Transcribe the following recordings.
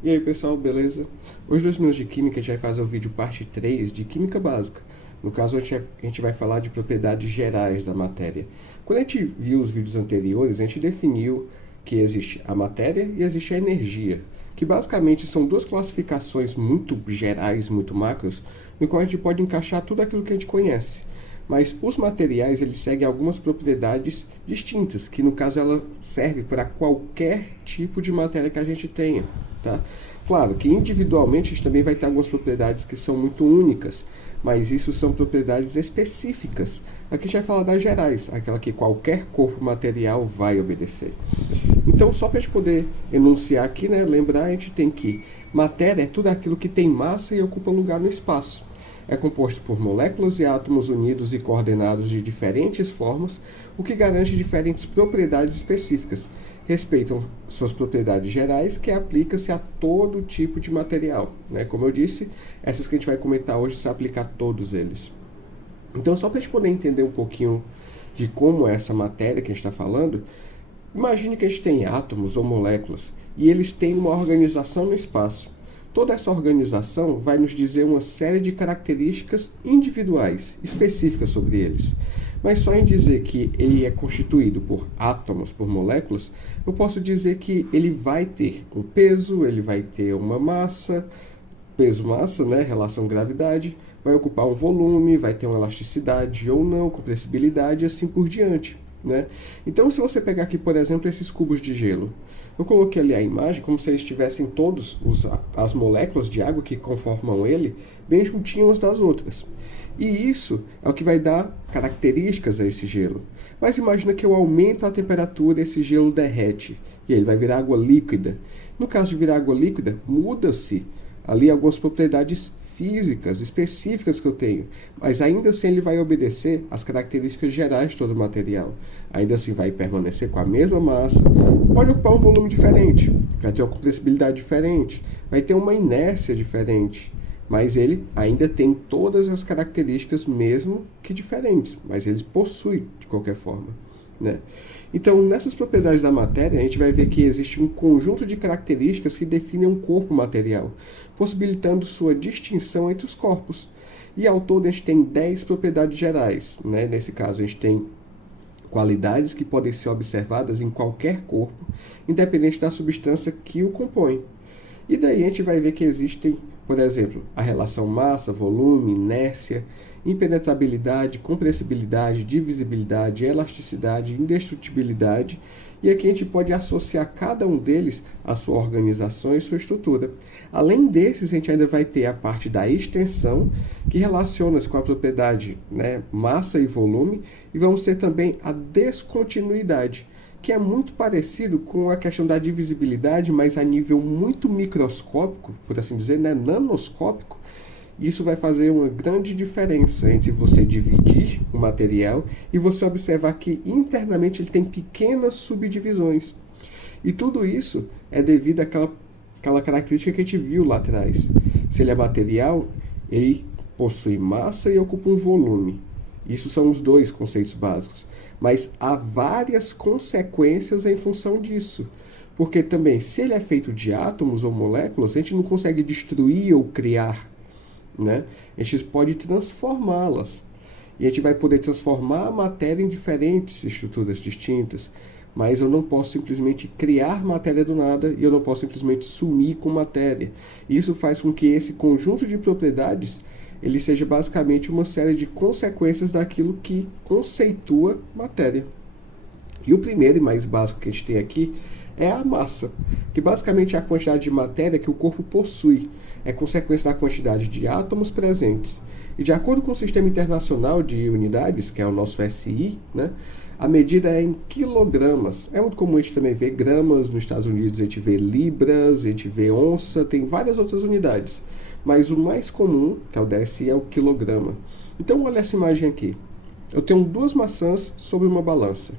E aí pessoal, beleza? Hoje, 2 minutos de Química, a gente vai fazer o vídeo parte 3 de Química Básica. No caso, a gente vai falar de propriedades gerais da matéria. Quando a gente viu os vídeos anteriores, a gente definiu que existe a matéria e existe a energia, que basicamente são duas classificações muito gerais, muito macros, no qual a gente pode encaixar tudo aquilo que a gente conhece. Mas os materiais, eles seguem algumas propriedades distintas, que no caso ela serve para qualquer tipo de matéria que a gente tenha, tá? Claro que individualmente a gente também vai ter algumas propriedades que são muito únicas, mas isso são propriedades específicas. Aqui a gente vai falar das gerais, aquela que qualquer corpo material vai obedecer. Então, só para a gente poder enunciar aqui, né, lembrar, a gente tem que matéria é tudo aquilo que tem massa e ocupa lugar no espaço. É composto por moléculas e átomos unidos e coordenados de diferentes formas, o que garante diferentes propriedades específicas. Respeitam suas propriedades gerais, que aplica-se a todo tipo de material, né? Como eu disse, essas que a gente vai comentar hoje se aplicam a todos eles. Então, só para a gente poder entender um pouquinho de como é essa matéria que a gente está falando, imagine que a gente tem átomos ou moléculas e eles têm uma organização no espaço. Toda essa organização vai nos dizer uma série de características individuais, específicas sobre eles. Mas só em dizer que ele é constituído por átomos, por moléculas, eu posso dizer que ele vai ter um peso, ele vai ter uma massa, peso-massa, né, relação gravidade, vai ocupar um volume, vai ter uma elasticidade ou não, compressibilidade e assim por diante, né? Então, se você pegar aqui, por exemplo, esses cubos de gelo, eu coloquei ali a imagem como se eles tivessem todas as moléculas de água que conformam ele bem juntinho umas das outras. E isso é o que vai dar características a esse gelo. Mas imagina que eu aumento a temperatura e esse gelo derrete. E ele vai virar água líquida. No caso de virar água líquida, muda-se ali algumas propriedades físicas específicas que eu tenho, mas ainda assim ele vai obedecer às características gerais de todo o material. Ainda assim vai permanecer com a mesma massa, pode ocupar um volume diferente, vai ter uma compressibilidade diferente, vai ter uma inércia diferente, mas ele ainda tem todas as características mesmo que diferentes, mas ele possui de qualquer forma, né? Então, nessas propriedades da matéria, a gente vai ver que existe um conjunto de características que definem um corpo material, possibilitando sua distinção entre os corpos. E ao todo a gente tem 10 propriedades gerais, né? Nesse caso, a gente tem qualidades que podem ser observadas em qualquer corpo, independente da substância que o compõe. E daí a gente vai ver que existem, por exemplo, a relação massa, volume, inércia, impenetrabilidade, compressibilidade, divisibilidade, elasticidade, indestrutibilidade. E aqui a gente pode associar cada um deles à sua organização e sua estrutura. Além desses, a gente ainda vai ter a parte da extensão, que relaciona-se com a propriedade, né, massa e volume, e vamos ter também a descontinuidade, que é muito parecido com a questão da divisibilidade, mas a nível muito microscópico, por assim dizer, né, nanoscópico. Isso vai fazer uma grande diferença entre você dividir o material e você observar que internamente ele tem pequenas subdivisões. E tudo isso é devido àquela característica que a gente viu lá atrás. Se ele é material, ele possui massa e ocupa um volume. Isso são os dois conceitos básicos. Mas há várias consequências em função disso. Porque também, se ele é feito de átomos ou moléculas, a gente não consegue destruir ou criar, né? A gente pode transformá-las. E a gente vai poder transformar a matéria em diferentes estruturas distintas. Mas eu não posso simplesmente criar matéria do nada e eu não posso simplesmente sumir com matéria. Isso faz com que esse conjunto de propriedades ele seja basicamente uma série de consequências daquilo que conceitua matéria. E o primeiro e mais básico que a gente tem aqui é a massa, que basicamente é a quantidade de matéria que o corpo possui, é consequência da quantidade de átomos presentes. E de acordo com o Sistema Internacional de Unidades, que é o nosso SI, né, a medida é em quilogramas. É muito comum a gente também ver gramas, nos Estados Unidos a gente vê libras, a gente vê onça, tem várias outras unidades. Mas o mais comum, que é o DSI, é o quilograma. Então olha essa imagem aqui. Eu tenho duas maçãs sobre uma balança.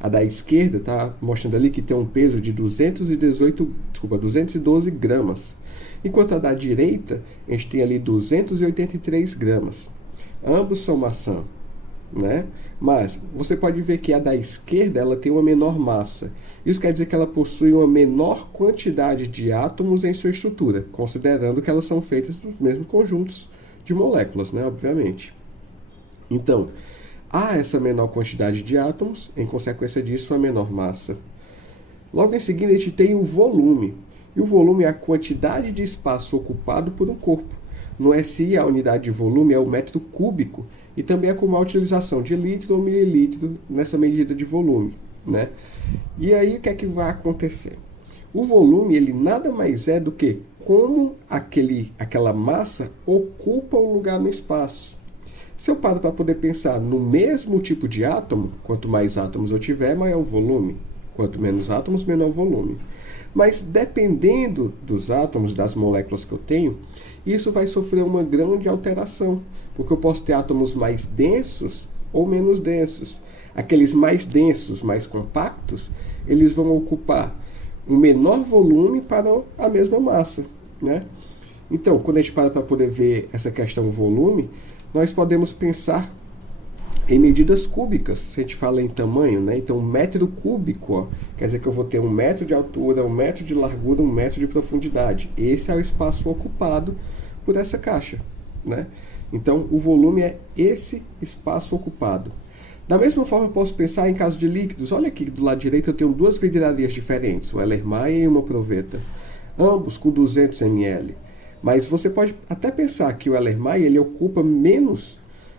A da esquerda está mostrando ali que tem um peso de 212 gramas. Enquanto a da direita, a gente tem ali 283 gramas. Ambos são maçã. né? Mas você pode ver que a da esquerda ela tem uma menor massa. Isso quer dizer que ela possui uma menor quantidade de átomos em sua estrutura, considerando que elas são feitas dos mesmos conjuntos de moléculas, né? Obviamente. Então, há essa menor quantidade de átomos, em consequência disso, a menor massa. Logo em seguida, a gente tem o volume. E o volume é a quantidade de espaço ocupado por um corpo. No SI, a unidade de volume é o metro cúbico, e também é como a utilização de litro ou mililitro nessa medida de volume, né? E aí, o que é que vai acontecer? O volume, ele nada mais é do que como aquela massa ocupa um lugar no espaço. Se eu paro para poder pensar no mesmo tipo de átomo, quanto mais átomos eu tiver, maior o volume. Quanto menos átomos, menor o volume. Mas dependendo dos átomos, das moléculas que eu tenho, isso vai sofrer uma grande alteração, porque eu posso ter átomos mais densos ou menos densos. Aqueles mais densos, mais compactos, eles vão ocupar um menor volume para a mesma massa, né? Então, quando a gente para poder ver essa questão volume, nós podemos pensar em medidas cúbicas, se a gente fala em tamanho, né? Então, 1 metro cúbico, ó, quer dizer que eu vou ter 1 metro de altura, 1 metro de largura, 1 metro de profundidade. Esse é o espaço ocupado por essa caixa, né? Então, o volume é esse espaço ocupado. Da mesma forma, eu posso pensar em caso de líquidos. Olha aqui, do lado direito eu tenho duas vidrarias diferentes, uma Erlenmeyer e uma Proveta, ambos com 200 ml. Mas você pode até pensar que o Erlenmeyer ele ocupa menos,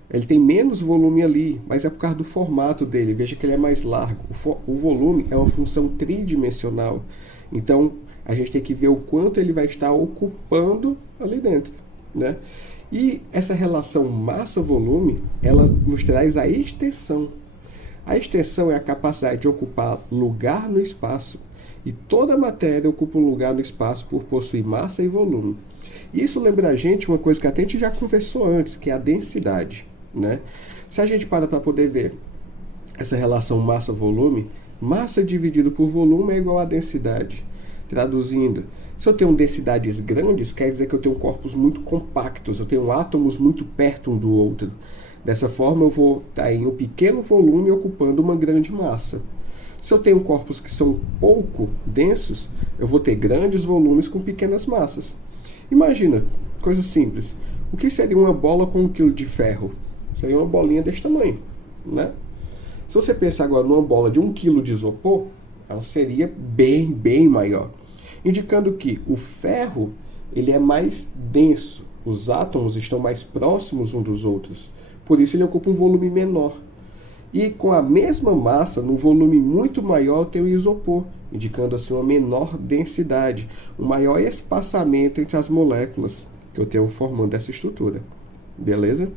ele tem menos volume ali, mas é por causa do formato dele. Veja que ele é mais largo. O volume é uma função tridimensional. Então, a gente tem que ver o quanto ele vai estar ocupando ali dentro, né? E essa relação massa-volume, ela nos traz a extensão. A extensão é a capacidade de ocupar lugar no espaço. E toda matéria ocupa um lugar no espaço por possuir massa e volume. Isso lembra a gente uma coisa que até a gente já conversou antes, que é a densidade, né? Se a gente para poder ver essa relação massa-volume, massa dividido por volume é igual a densidade. Traduzindo, se eu tenho densidades grandes, quer dizer que eu tenho corpos muito compactos, eu tenho átomos muito perto um do outro. Dessa forma, eu vou estar em um pequeno volume ocupando uma grande massa. Se eu tenho corpos que são pouco densos, eu vou ter grandes volumes com pequenas massas. Imagina, coisa simples. O que seria uma bola com 1 kg de ferro? Seria uma bolinha desse tamanho, né? Se você pensar agora numa bola de 1 kg de isopor, ela seria bem maior. Indicando que o ferro ele é mais denso, os átomos estão mais próximos uns dos outros. Por isso ele ocupa um volume menor. E com a mesma massa, num volume muito maior, tem o isopor, indicando assim uma menor densidade, um maior espaçamento entre as moléculas que eu tenho formando essa estrutura. Beleza?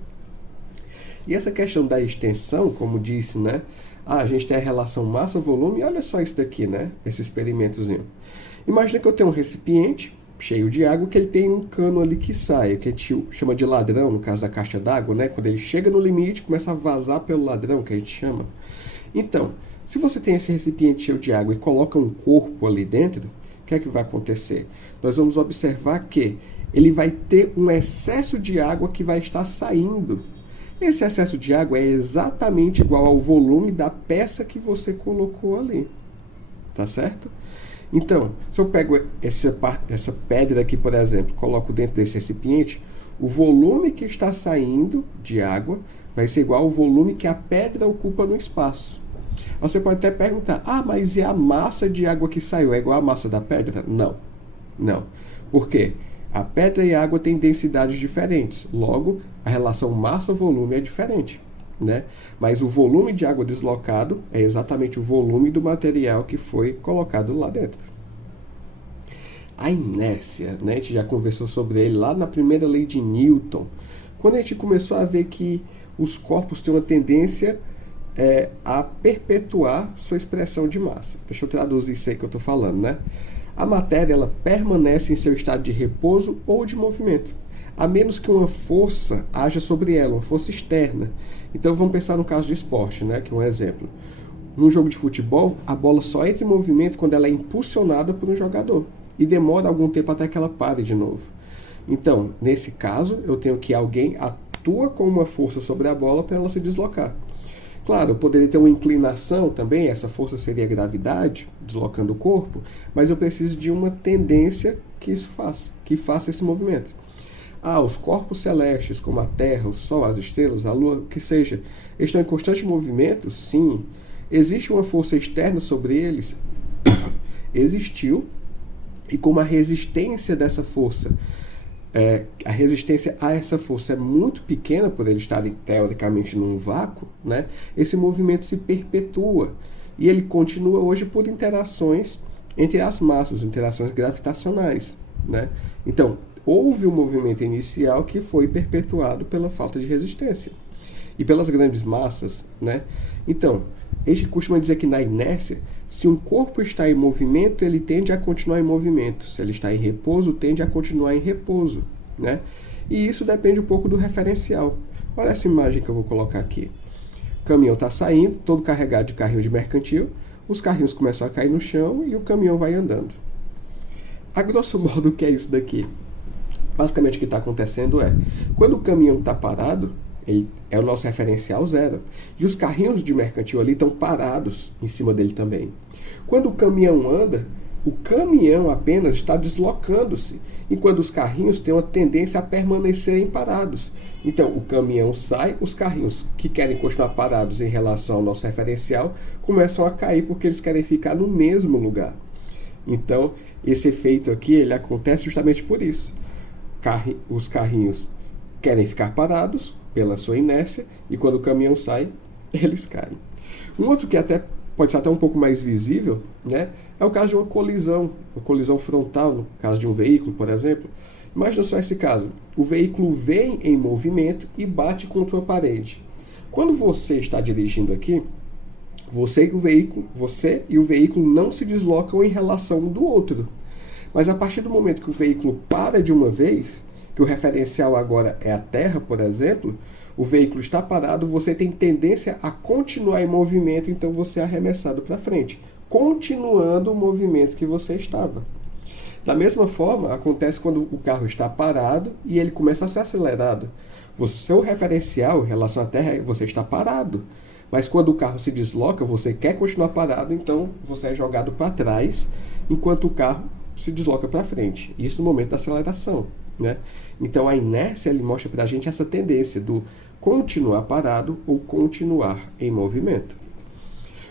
E essa questão da extensão, como disse, né? A gente tem a relação massa-volume, e olha só isso daqui, né? Esse experimentozinho. Imagina que eu tenho um recipiente cheio de água, que ele tem um cano ali que sai, que a gente chama de ladrão, no caso da caixa d'água, né? Quando ele chega no limite, começa a vazar pelo ladrão, que a gente chama. Então, se você tem esse recipiente cheio de água e coloca um corpo ali dentro, o que é que vai acontecer? Nós vamos observar que ele vai ter um excesso de água que vai estar saindo. Esse excesso de água é exatamente igual ao volume da peça que você colocou ali. Tá certo? Então, se eu pego essa pedra aqui, por exemplo, coloco dentro desse recipiente, o volume que está saindo de água vai ser igual ao volume que a pedra ocupa no espaço. Você pode até perguntar, mas e a massa de água que saiu? É igual à massa da pedra? Não. Não. Por quê? A pedra e a água têm densidades diferentes. Logo, a relação massa-volume é diferente, né? Mas o volume de água deslocado é exatamente o volume do material que foi colocado lá dentro. A inércia, né? A gente já conversou sobre ele lá na primeira lei de Newton, quando a gente começou a ver que os corpos têm uma tendência a perpetuar sua expressão de massa. Deixa eu traduzir isso aí que eu estou falando, né? A matéria ela permanece em seu estado de repouso ou de movimento, a menos que uma força haja sobre ela, uma força externa. Então vamos pensar no caso de esporte, né, que é um exemplo. Num jogo de futebol, a bola só entra em movimento quando ela é impulsionada por um jogador e demora algum tempo até que ela pare de novo. Então, nesse caso, eu tenho que alguém atua com uma força sobre a bola para ela se deslocar. Claro, eu poderia ter uma inclinação também, essa força seria a gravidade, deslocando o corpo, mas eu preciso de uma tendência que faça esse movimento. Os corpos celestes, como a Terra, o Sol, as estrelas, a Lua, o que seja, estão em constante movimento? Sim. Existe uma força externa sobre eles? Existiu, e como a resistência dessa força, a resistência a essa força é muito pequena por eles estarem teoricamente num vácuo, né? Esse movimento se perpetua e ele continua hoje por interações entre as massas, interações gravitacionais, né? Então, houve um movimento inicial que foi perpetuado pela falta de resistência e pelas grandes massas, né? Então, a gente costuma dizer que na inércia, se um corpo está em movimento, ele tende a continuar em movimento. Se ele está em repouso, tende a continuar em repouso, né? E isso depende um pouco do referencial. Olha essa imagem que eu vou colocar aqui. O caminhão está saindo, todo carregado de carrinho de mercantil. Os carrinhos começam a cair no chão e o caminhão vai andando. A grosso modo, o que é isso daqui? Basicamente, o que está acontecendo quando o caminhão está parado, ele é o nosso referencial zero. E os carrinhos de mercantil ali estão parados em cima dele também. Quando o caminhão anda, o caminhão apenas está deslocando-se, enquanto os carrinhos têm uma tendência a permanecerem parados. Então, o caminhão sai, os carrinhos que querem continuar parados em relação ao nosso referencial começam a cair porque eles querem ficar no mesmo lugar. Então, esse efeito aqui ele acontece justamente por isso. Os carrinhos querem ficar parados pela sua inércia e quando o caminhão sai, eles caem. Um outro que até pode ser até um pouco mais visível, né, é o caso de uma colisão frontal, no caso de um veículo, por exemplo. Imagina só esse caso. O veículo vem em movimento e bate contra uma parede. Quando você está dirigindo aqui, você e o veículo não se deslocam em relação um do outro. Mas a partir do momento que o veículo para de uma vez, que o referencial agora é a Terra, por exemplo, o veículo está parado, você tem tendência a continuar em movimento, então você é arremessado para frente, continuando o movimento que você estava. Da mesma forma, acontece quando o carro está parado e ele começa a ser acelerado. O seu referencial em relação à Terra, você está parado. Mas quando o carro se desloca, você quer continuar parado, então você é jogado para trás, enquanto o carro se desloca para frente. Isso no momento da aceleração, né? Então a inércia ele mostra para a gente essa tendência do continuar parado ou continuar em movimento.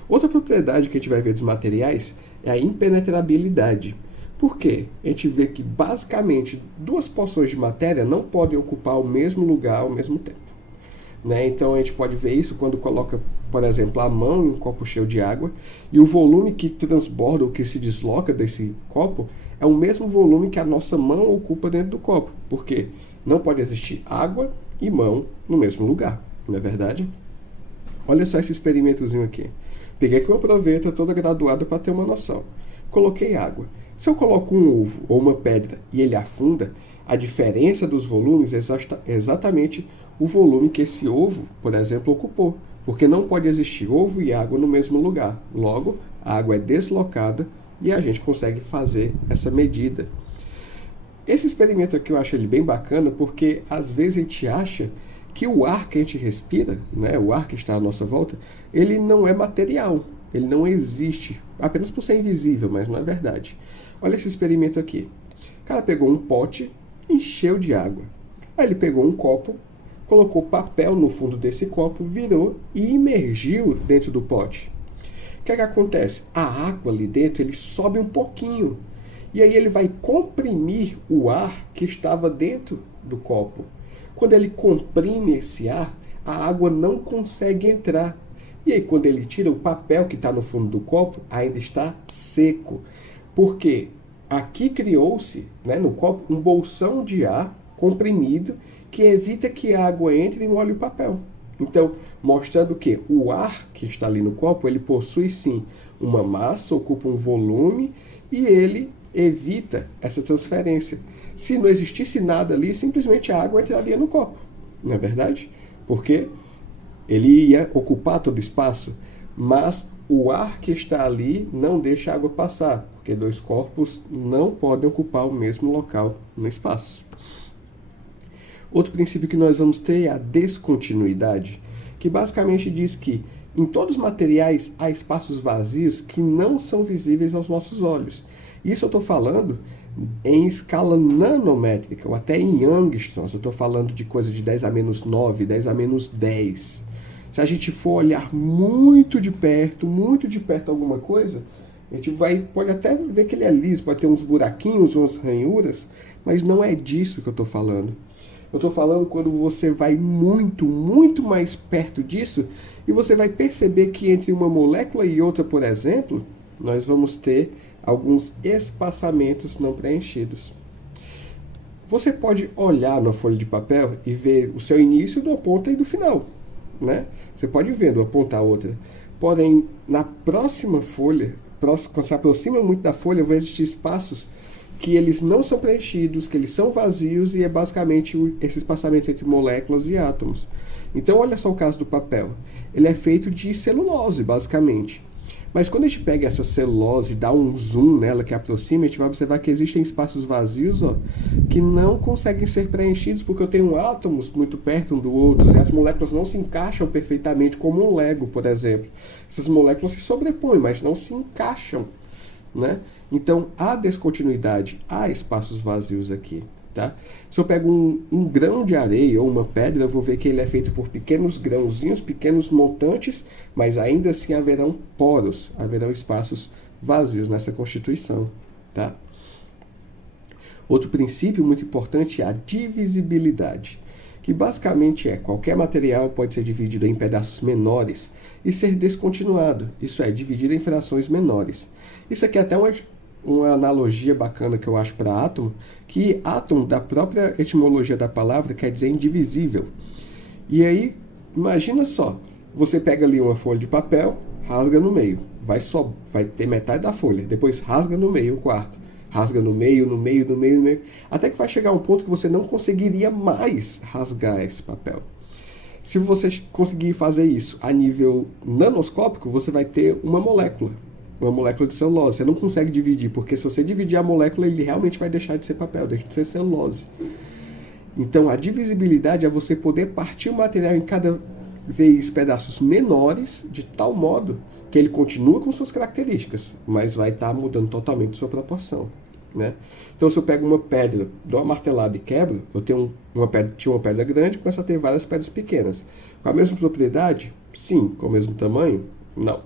Outra propriedade que a gente vai ver dos materiais é a impenetrabilidade. Por quê? A gente vê que basicamente duas porções de matéria não podem ocupar o mesmo lugar ao mesmo tempo, né? Então a gente pode ver isso quando coloca, por exemplo, a mão em um copo cheio de água e o volume que transborda ou que se desloca desse copo é o mesmo volume que a nossa mão ocupa dentro do copo. Por quê? Não pode existir água e mão no mesmo lugar, não é verdade? Olha só esse experimentozinho aqui. Peguei aqui uma proveta toda graduada para ter uma noção. Coloquei água. Se eu coloco um ovo ou uma pedra e ele afunda, a diferença dos volumes é exatamente o volume que esse ovo, por exemplo, ocupou. Porque não pode existir ovo e água no mesmo lugar. Logo, a água é deslocada e a gente consegue fazer essa medida. Esse experimento aqui eu acho ele bem bacana porque às vezes a gente acha que o ar que a gente respira, né, o ar que está à nossa volta, ele não é material, ele não existe, apenas por ser invisível, mas não é verdade. Olha esse experimento aqui. O cara pegou um pote, encheu de água. Aí ele pegou um copo, colocou papel no fundo desse copo, virou e imergiu dentro do pote. O que acontece? A água ali dentro, ele sobe um pouquinho. E aí ele vai comprimir o ar que estava dentro do copo. Quando ele comprime esse ar, a água não consegue entrar. E aí quando ele tira o papel que está no fundo do copo, ainda está seco. Porque aqui criou-se, né, no copo um bolsão de ar comprimido que evita que a água entre e molhe o papel. Então, mostrando que o ar que está ali no copo, ele possui sim uma massa, ocupa um volume e ele evita essa transferência. Se não existisse nada ali, simplesmente a água entraria no copo, não é verdade? Porque ele ia ocupar todo o espaço, mas o ar que está ali não deixa a água passar, porque dois corpos não podem ocupar o mesmo local no espaço. Outro princípio que nós vamos ter é a descontinuidade, que basicamente diz que em todos os materiais há espaços vazios que não são visíveis aos nossos olhos. Isso eu estou falando em escala nanométrica, ou até em angstroms. Eu estou falando de coisa de 10 a menos 9, 10 a menos 10. Se a gente for olhar muito de perto alguma coisa, a gente pode até ver que ele é liso, pode ter uns buraquinhos, umas ranhuras, mas não é disso que eu estou falando. Eu estou falando quando você vai muito, muito mais perto disso e você vai perceber que entre uma molécula e outra, por exemplo, nós vamos ter alguns espaçamentos não preenchidos. Você pode olhar na folha de papel e ver o seu início de uma ponta e do final, né? Você pode ver de uma ponta a outra. Porém, na próxima folha, quando se aproxima muito da folha, vão existir espaços que eles não são preenchidos, que eles são vazios, e é basicamente esse espaçamento entre moléculas e átomos. Então, olha só o caso do papel. Ele é feito de celulose, basicamente. Mas quando a gente pega essa celulose e dá um zoom nela que aproxima, a gente vai observar que existem espaços vazios, que não conseguem ser preenchidos porque eu tenho átomos muito perto um do outro, e as moléculas não se encaixam perfeitamente, como um Lego, por exemplo. Essas moléculas se sobrepõem, mas não se encaixam, né? Então, há descontinuidade, há espaços vazios aqui. Tá? Se eu pego um grão de areia ou uma pedra, eu vou ver que ele é feito por pequenos grãozinhos, pequenos montantes, mas ainda assim haverão poros, haverão espaços vazios nessa constituição. Tá? Outro princípio muito importante é a divisibilidade, que basicamente qualquer material pode ser dividido em pedaços menores e ser descontinuado, isso é, dividido em frações menores. Isso aqui é até uma analogia bacana que eu acho para átomo, que átomo, da própria etimologia da palavra, quer dizer indivisível. E aí, imagina só, você pega ali uma folha de papel, rasga no meio, vai ter metade da folha, depois rasga no meio, um quarto, rasga no meio, até que vai chegar um ponto que você não conseguiria mais rasgar esse papel. Se você conseguir fazer isso a nível nanoscópico, você vai ter uma molécula de celulose. Você não consegue dividir, porque se você dividir a molécula, ele realmente vai deixar de ser papel, deixa de ser celulose. Então, a divisibilidade é você poder partir o material em cada vez pedaços menores, de tal modo que ele continua com suas características, mas vai estar mudando totalmente sua proporção, né? Então, se eu pego uma pedra, dou uma martelada e quebro, eu tenho tinha uma pedra grande, começa a ter várias pedras pequenas. Com a mesma propriedade? Sim. Com o mesmo tamanho? Não.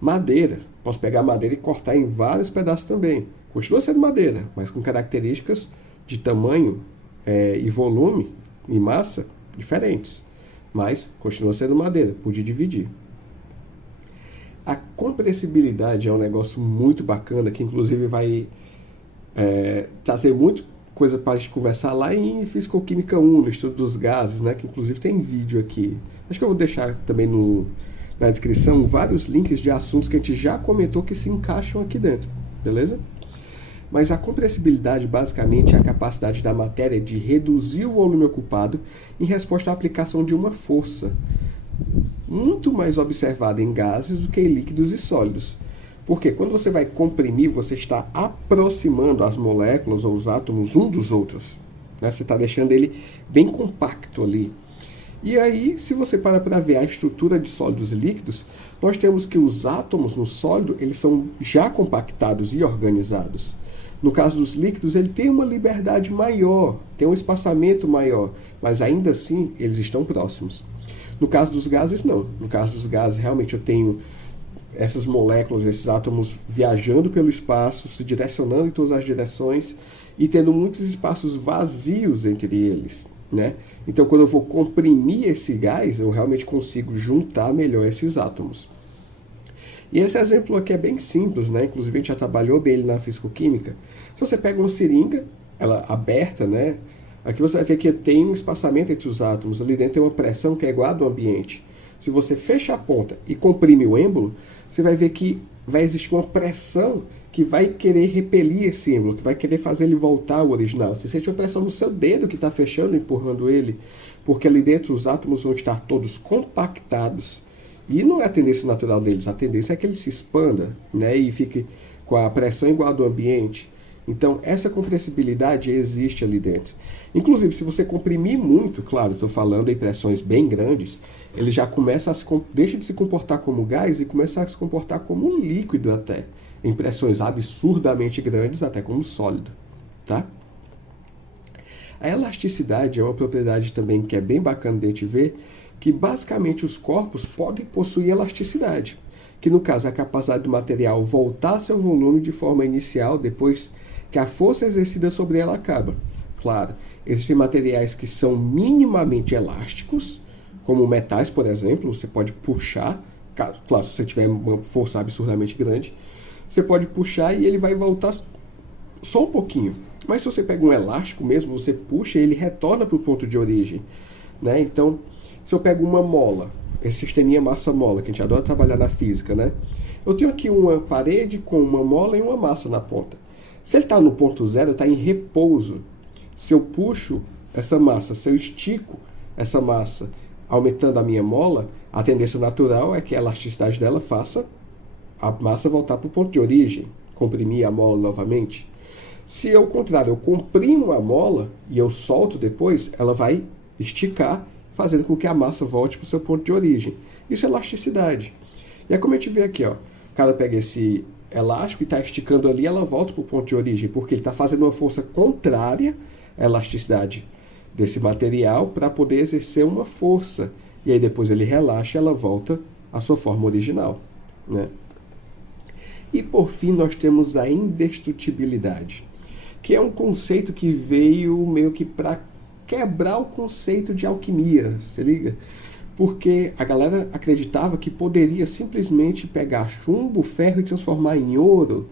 Madeira, posso pegar madeira e cortar em vários pedaços também. Continua sendo madeira, mas com características de tamanho e volume e massa diferentes. Mas continua sendo madeira, pude dividir. A compressibilidade é um negócio muito bacana, que inclusive vai trazer muita coisa para a gente conversar lá em Físico-Química 1, no estudo dos gases, né, que inclusive tem vídeo aqui. Acho que eu vou deixar também na descrição vários links de assuntos que a gente já comentou que se encaixam aqui dentro, beleza? Mas a compressibilidade basicamente é a capacidade da matéria de reduzir o volume ocupado em resposta à aplicação de uma força, muito mais observada em gases do que em líquidos e sólidos. Porque quando você vai comprimir, você está aproximando as moléculas ou os átomos um dos outros, né? Você está deixando ele bem compacto ali. E aí, se você para ver a estrutura de sólidos e líquidos, nós temos que os átomos no sólido, eles são já compactados e organizados. No caso dos líquidos, ele tem uma liberdade maior, tem um espaçamento maior, mas ainda assim, eles estão próximos. No caso dos gases, não. No caso dos gases, realmente eu tenho essas moléculas, esses átomos viajando pelo espaço, se direcionando em todas as direções e tendo muitos espaços vazios entre eles, né? Então, quando eu vou comprimir esse gás, eu realmente consigo juntar melhor esses átomos. E esse exemplo aqui é bem simples, né? Inclusive, a gente já trabalhou bem ele na físico-química. Se você pega uma seringa, ela aberta, né? Aqui você vai ver que tem um espaçamento entre os átomos. Ali dentro tem uma pressão que é igual à do ambiente. Se você fecha a ponta e comprime o êmbolo, você vai ver que vai existir uma pressão que vai querer repelir esse êmbolo, que vai querer fazer ele voltar ao original. Você sente uma pressão no seu dedo que está fechando, empurrando ele, porque ali dentro os átomos vão estar todos compactados. E não é a tendência natural deles, a tendência é que ele se expanda, né, e fique com a pressão igual ao do ambiente. Então, essa compressibilidade existe ali dentro. Inclusive, se você comprimir muito, claro, estou falando em pressões bem grandes, ele já começa deixa de se comportar como gás e começa a se comportar como um líquido até, em pressões absurdamente grandes, até como sólido, tá? A elasticidade é uma propriedade também que é bem bacana de a gente ver, que basicamente os corpos podem possuir elasticidade, que no caso é a capacidade do material voltar seu volume de forma inicial depois que a força exercida sobre ela acaba. Claro, existem materiais que são minimamente elásticos, como metais, por exemplo, você pode puxar, claro, se você tiver uma força absurdamente grande, você pode puxar e ele vai voltar só um pouquinho. Mas se você pega um elástico mesmo, você puxa e ele retorna para o ponto de origem, né? Então, se eu pego uma mola, esse sisteminha massa-mola, que a gente adora trabalhar na física, né? Eu tenho aqui uma parede com uma mola e uma massa na ponta. Se ele está no ponto zero, está em repouso. Se eu puxo essa massa, se eu estico essa massa, aumentando a minha mola, a tendência natural é que a elasticidade dela faça a massa voltar para o ponto de origem, comprimir a mola novamente. Se ao contrário, eu comprimo a mola e eu solto depois, ela vai esticar, fazendo com que a massa volte para o seu ponto de origem. Isso é elasticidade. E é como a gente vê aqui, ó. O cara pega esse elástico e está esticando ali, ela volta para o ponto de origem, porque ele está fazendo uma força contrária à elasticidade desse material para poder exercer uma força. E aí depois ele relaxa e ela volta à sua forma original, né? E por fim nós temos a indestrutibilidade, que é um conceito que veio meio que para quebrar o conceito de alquimia, se liga? Porque a galera acreditava que poderia simplesmente pegar chumbo, ferro e transformar em ouro.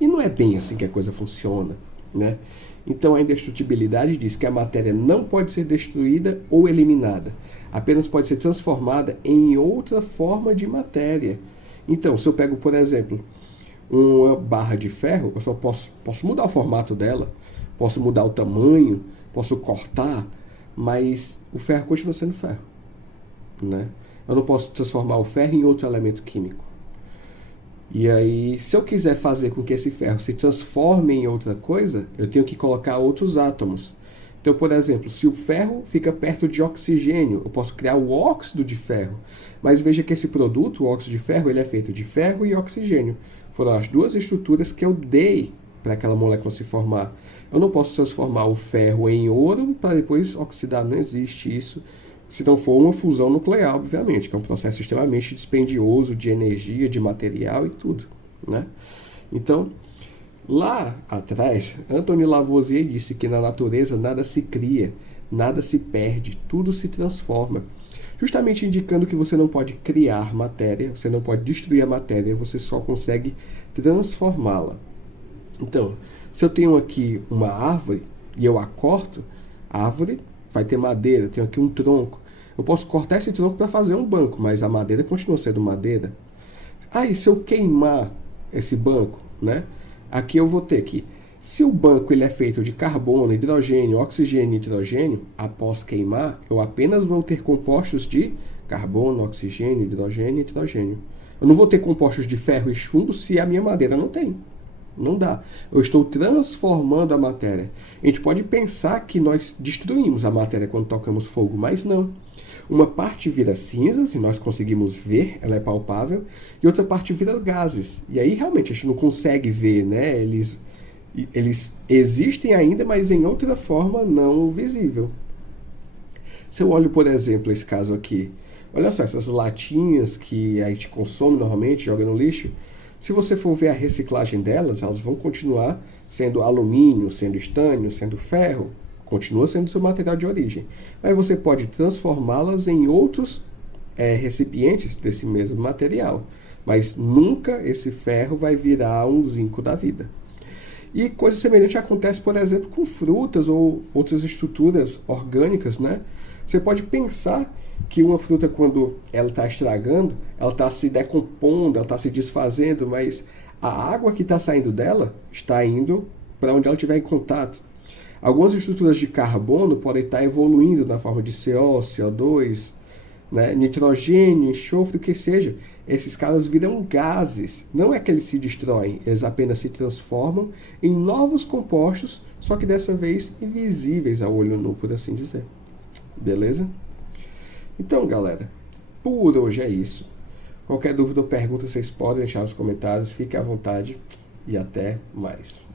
E não é bem assim que a coisa funciona, né? Então a indestrutibilidade diz que a matéria não pode ser destruída ou eliminada, apenas pode ser transformada em outra forma de matéria. Então, se eu pego, por exemplo, uma barra de ferro, eu só posso mudar o formato dela, posso mudar o tamanho, posso cortar, mas o ferro continua sendo ferro, né? Eu não posso transformar o ferro em outro elemento químico. E aí, se eu quiser fazer com que esse ferro se transforme em outra coisa, eu tenho que colocar outros átomos. Então, por exemplo, se o ferro fica perto de oxigênio, eu posso criar o óxido de ferro. Mas veja que esse produto, o óxido de ferro, ele é feito de ferro e oxigênio. Foram as duas estruturas que eu dei para aquela molécula se formar. Eu não posso transformar o ferro em ouro para depois oxidar, não existe isso. Se não for uma fusão nuclear, obviamente, que é um processo extremamente dispendioso de energia, de material e tudo, né? Então, lá atrás, Anthony Lavoisier disse que na natureza nada se cria, nada se perde, tudo se transforma. Justamente indicando que você não pode criar matéria, você não pode destruir a matéria, você só consegue transformá-la. Então, se eu tenho aqui uma árvore e eu a corto, a árvore vai ter madeira, eu tenho aqui um tronco. Eu posso cortar esse tronco para fazer um banco, mas a madeira continua sendo madeira. Ah, e se eu queimar esse banco, né? Aqui eu vou ter que, se o banco ele é feito de carbono, hidrogênio, oxigênio e nitrogênio, após queimar, eu apenas vou ter compostos de carbono, oxigênio, hidrogênio e nitrogênio. Eu não vou ter compostos de ferro e chumbo se a minha madeira não tem. Não dá. Eu estou transformando a matéria. A gente pode pensar que nós destruímos a matéria quando tocamos fogo, mas não. Uma parte vira cinzas, e nós conseguimos ver, ela é palpável, e outra parte vira gases. E aí realmente a gente não consegue ver, né? Eles existem ainda, mas em outra forma não visível. Se eu olho, por exemplo, esse caso aqui, olha só, essas latinhas que a gente consome normalmente, joga no lixo, se você for ver a reciclagem delas, elas vão continuar sendo alumínio, sendo estânio, sendo ferro, continua sendo seu material de origem. Mas você pode transformá-las em outros recipientes desse mesmo material. Mas nunca esse ferro vai virar um zinco da vida. E coisa semelhante acontece, por exemplo, com frutas ou outras estruturas orgânicas, né? Você pode pensar que uma fruta, quando ela está estragando, ela está se decompondo, ela está se desfazendo, mas a água que está saindo dela está indo para onde ela estiver em contato. Algumas estruturas de carbono podem estar evoluindo na forma de CO, CO2, né, nitrogênio, enxofre, o que seja. Esses caras viram gases. Não é que eles se destroem, eles apenas se transformam em novos compostos, só que dessa vez invisíveis ao olho nu, por assim dizer. Beleza? Então, galera, por hoje é isso. Qualquer dúvida ou pergunta vocês podem deixar nos comentários. Fique à vontade e até mais.